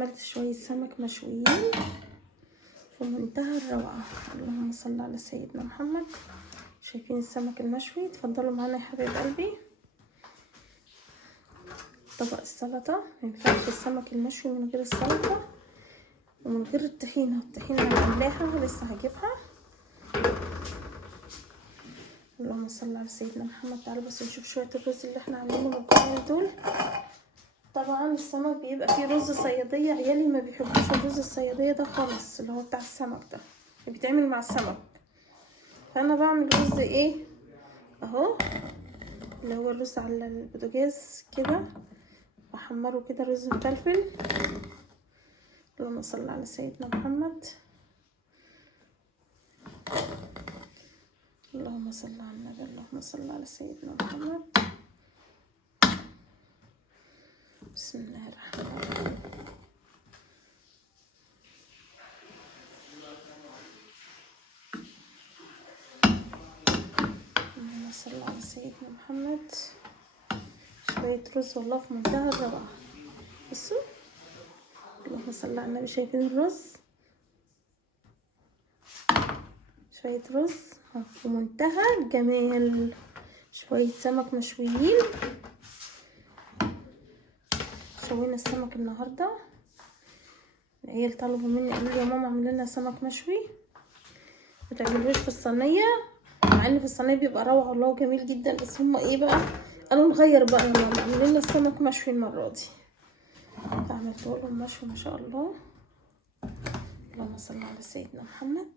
عملت شوية سمك مشويين في منتهى الروعة. اللهم صل على سيدنا محمد. شايفين السمك المشوي؟ اتفضلوا معانا يا حبايب قلبي. طبق السلطة، مينفعش السمك المشوي من غير السلطة ومن غير الطحينة. الطحينة انا عاملاها ولسه هجيبها. اللهم صل على سيدنا محمد. تعالوا بس نشوف شوية الرز اللي احنا عاملينهم الجمال دول. طبعا السمك بيبقى فيه رز صيادية، عيالي ما بيحبوش الرز الصيادية ده خالص، اللي هو بتاع السمك ده اللي بيتعمل مع السمك. فانا بعمل رز ايه اهو، اللي هو الرز على البوتاجاز كده، بحمره كده رز مفلفل. اللهم صل على سيدنا محمد. اللهم صل على النبي. اللهم صل على سيدنا محمد. بسم الله الرحمن الرحيم. اللهم صل على سيدنا محمد. شوية رز والله في منتهى الروعة. بصوا، اللهم صل على النبي. شايفين الرز؟ شوية رز في منتهى الجمال. شوية سمك مشويين. شوينا السمك النهارده. العيال طلبوا مني، قالوا لي يا ماما اعملي لنا سمك مشوي، ما تعملوش في الصينيه، مع ان في الصينيه بيبقى روعه والله وجميل جدا، بس هما ايه بقى قالوا نغير بقى يا ماما اعملي لنا السمك مشوي المره دي. فعملت لهم مشوي ما شاء الله. اللهم صل على سيدنا محمد.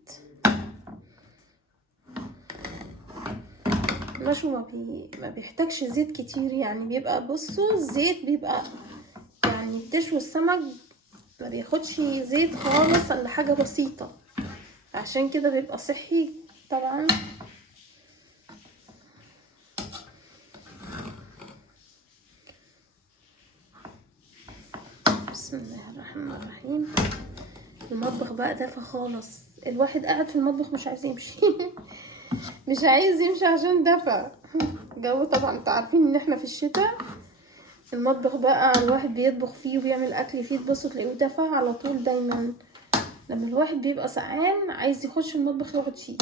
المشوي ما بيحتاجش زيت كتير، يعني بيبقى بصوا الزيت بيبقى يعني بتشوي السمك ما بياخدش زيت خالص الا حاجه بسيطه، عشان كده بيبقى صحي طبعا. بسم الله الرحمن الرحيم. المطبخ بقى دافى خالص، الواحد قاعد في المطبخ مش عايز يمشي مش عايز يمشي عشان دافى الجو. طبعا انتوا عارفين ان احنا في الشتاء، المطبخ بقى الواحد بيطبخ فيه وبيعمل اكل فيه، تبصوا تلاقيه دافى على طول. دايما لما الواحد بيبقى سقعان عايز يخش المطبخ يقعد فيه،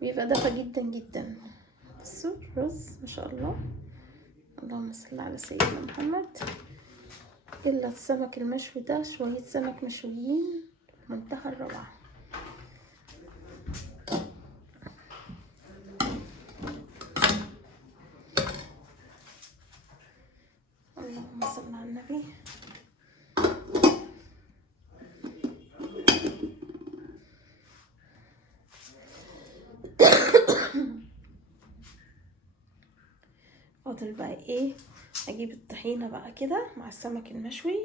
بيبقى دافى جدا جدا. بصوا الرز ما شاء الله. اللهم صل على سيدنا محمد. الا السمك المشوي ده، شويه سمك مشويين منتهى الروعه. اللهم صل على النبي. فاضل بقى ايه، اجيب الطحينه بقى كده مع السمك المشوي.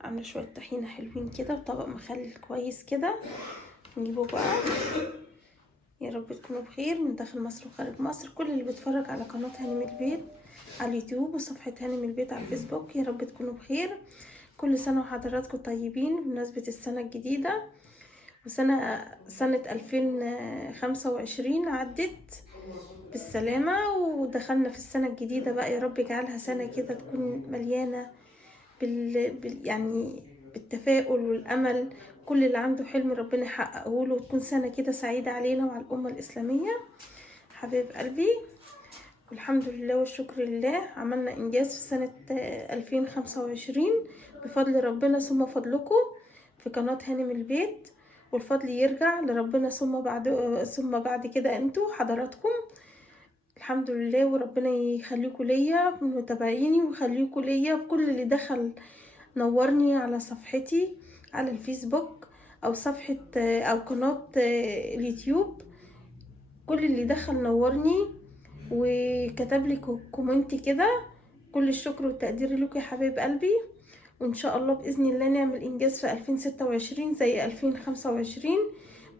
عامله شويه طحينه حلوين كده وطبق مخلل كويس كده. نجيبه بقى. يا رب تكونوا بخير من داخل مصر وخارج مصر، كل اللي بيتفرج على قناه هانم البيت على اليوتيوب وصفحه هانم البيت على الفيسبوك، يا رب تكونوا بخير. كل سنه وحضراتكم طيبين بمناسبه السنه الجديده، سنه 2025 عدت بالسلامة ودخلنا في السنة الجديدة بقى. يا رب يجعلها سنة كده تكون مليانة يعني بالتفاؤل والأمل. كل اللي عنده حلم ربنا يحققه له، وتكون سنة كده سعيدة علينا وعلى الأمة الإسلامية. حبيب قلبي، والحمد لله والشكر لله، عملنا إنجاز في سنة 2025 بفضل ربنا ثم فضلكم في قناة هانم البيت، والفضل يرجع لربنا ثم بعد كده انتوا حضراتكم. الحمد لله، وربنا يخليكم ليا متابعيني ويخليكم ليا كل اللي دخل نورني على صفحتي على الفيسبوك او صفحة او قناة اليوتيوب. كل اللي دخل نورني وكتب لي كومنت كده، كل الشكر والتقدير لكم يا حبايب قلبي. وان شاء الله باذن الله نعمل انجاز في 2026 زي 2025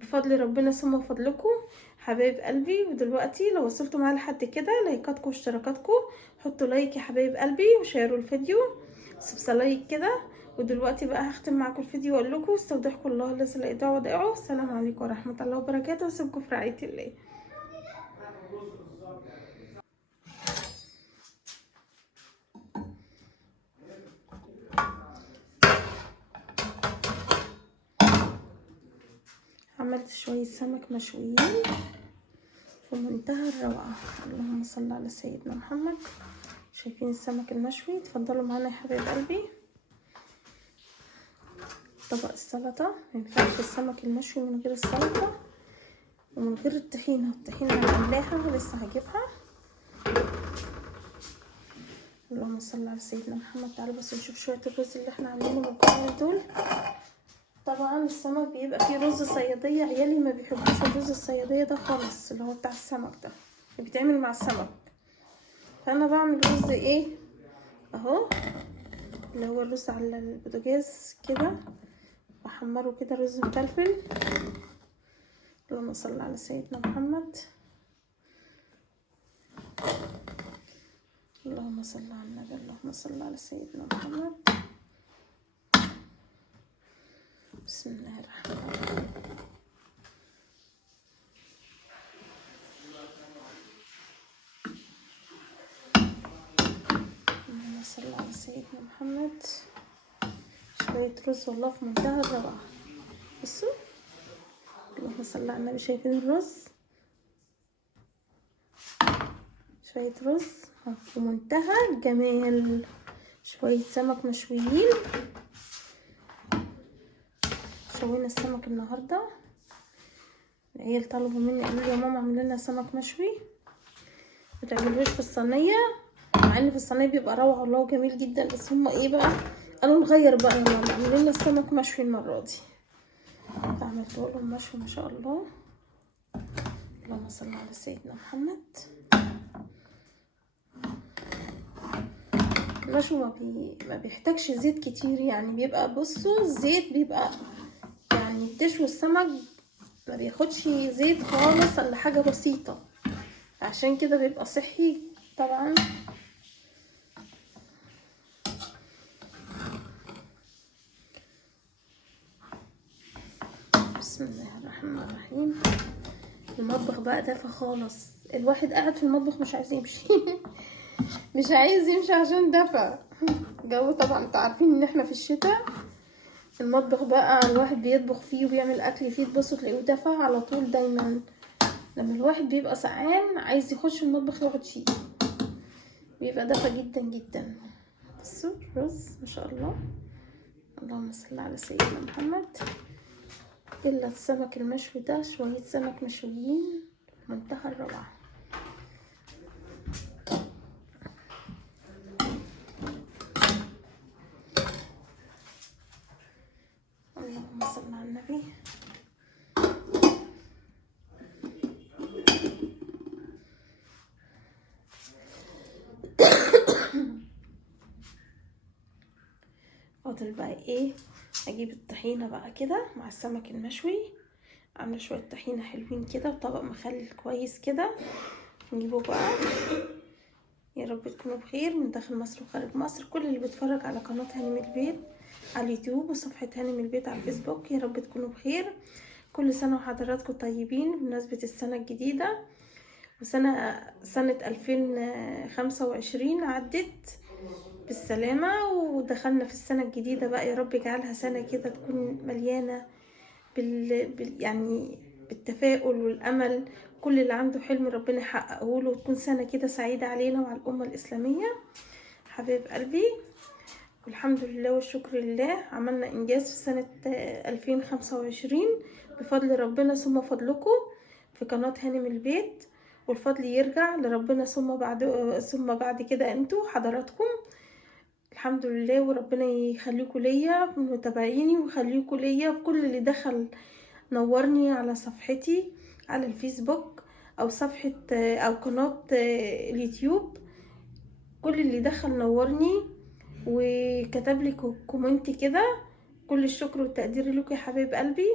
بفضل ربنا ثم فضلكم حبايب قلبي. ودلوقتي لو وصلتوا معايا لحد كده، لايكاتكم واشتراكاتكم، حطوا لايك يا حبايب قلبي وشيروا الفيديو لايك كده. ودلوقتي بقى هختم معاكم الفيديو واقول لكم استودعكم الله الذي لا يضيع ودائعه. السلام عليكم ورحمه الله وبركاته، واسيبكم في رعايه الله. عملت شوية سمك مشويين في منتهى الروعة. اللهم صل على سيدنا محمد. شايفين السمك المشوي؟ اتفضلوا معانا يا حبايب قلبي. طبق السلطة، مينفعش السمك المشوي من غير السلطة ومن غير الطحينة. الطحينة انا عاملاها لسه هجيبها. اللهم صل على سيدنا محمد. تعالوا بس نشوف شوية الرز اللي احنا عاملينه مكونين دول. طبعا السمك بيبقى فيه رز صيادية، عيالي ما بيحبوش الرز الصيادية ده خالص، اللي هو بتاع السمك ده اللي بيتعمل مع السمك. فانا بعمل رز ايه اهو، اللي هو الرز على البوتاجاز كده، بحمره كده رز مفلفل. اللهم صل على سيدنا محمد. اللهم صل على النبي. اللهم صل على سيدنا محمد. بسم الله الرحمن الرحيم. اللهم صل على سيدنا محمد. شوية رز والله في منتهى الروعة. بصوا، اللهم صل على النبي. شايفين الرز؟ شوية رز في منتهى الجمال. شوية سمك مشويين. شوينا السمك النهاردة، العيال طلبوا مني قالوا لي يا ماما اعملي لنا سمك مشوي، ما تعملوش في الصينيه، مع ان في الصينيه بيبقى روعه والله وجميل جدا، بس هما ايه بقى قالوا نغير بقى يا ماما اعملي لنا السمك مشوي المره دي. فعملت لهم مشوي ما شاء الله. اللهم صل على سيدنا محمد. المشوي ما بيحتاجش زيت كتير، يعني بيبقى بصوا الزيت بيبقى يعني تشوي السمك ما بياخدش زيت خالص الا حاجه بسيطه، عشان كده بيبقى صحي طبعا. بسم الله الرحمن الرحيم. المطبخ بقى دافى خالص، الواحد قاعد في المطبخ مش عايز يمشي مش عايز يمشي عشان دافى الجو. طبعا انتوا عارفين ان احنا في الشتاء، المطبخ بقى الواحد بيطبخ فيه وبيعمل اكل فيه، تبصوا تلاقوه دافى على طول. دايما لما الواحد بيبقى سقعان عايز يخش المطبخ يقعد فيه، بيبقى دافى جدا جدا. بصوا الرز ما شاء الله. اللهم صل على سيدنا محمد. الا السمك المشوي ده، شويه سمك مشويين منتهى الروعه. اللهم صل على النبي. فاضل بقى ايه، اجيب الطحينه بقى كده مع السمك المشوي. عامله شويه طحينه حلوين كده وطبق مخلل كويس كده، نجيبه بقى. يا رب تكونوا بخير من داخل مصر وخارج مصر، كل اللي بيتفرج على قناه هانم البيت على اليوتيوب وصفحه هانم البيت على الفيسبوك، يا رب تكونوا بخير. كل سنه وحضراتكم طيبين بمناسبه السنه الجديده، وسنه 2025 عدت بالسلامة ودخلنا في السنة الجديدة بقى. يا رب اجعلها سنة كده تكون مليانة يعني بالتفاؤل والأمل. كل اللي عنده حلم ربنا يحققه له، وتكون سنة كده سعيدة علينا وعلى الأمة الإسلامية. حبيب قلبي، والحمد لله والشكر لله، عملنا إنجاز في سنة 2025 بفضل ربنا ثم فضلكم في قناة هانم البيت، والفضل يرجع لربنا ثم بعد كده انتوا حضراتكم. الحمد لله، وربنا يخليكم ليا من متابعيني، ويخليكم ليا بكل اللي دخل نورني على صفحتي على الفيسبوك او صفحة او قناة اليوتيوب. كل اللي دخل نورني وكتب لي كومنت كده، كل الشكر والتقدير لكم يا حبايب قلبي.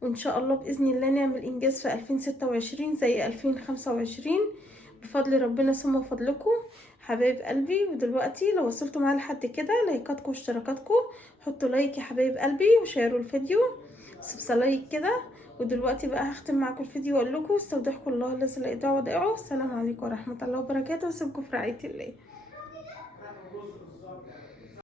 وان شاء الله باذن الله نعمل انجاز في 2026 زي 2025 بفضل ربنا ثم فضلكم حبايب قلبي. ودلوقتي لو وصلتوا معايا لحد كده، لايكاتكم واشتراكاتكم، حطوا لايك يا حبايب قلبي وشيروا الفيديو سبسلايك كده. ودلوقتي بقى هختم معاكم الفيديو واقول لكم استودعكم الله الذي لا يضيع ودائعه. السلام عليكم ورحمه الله وبركاته، واسيبكم في رعايه الله.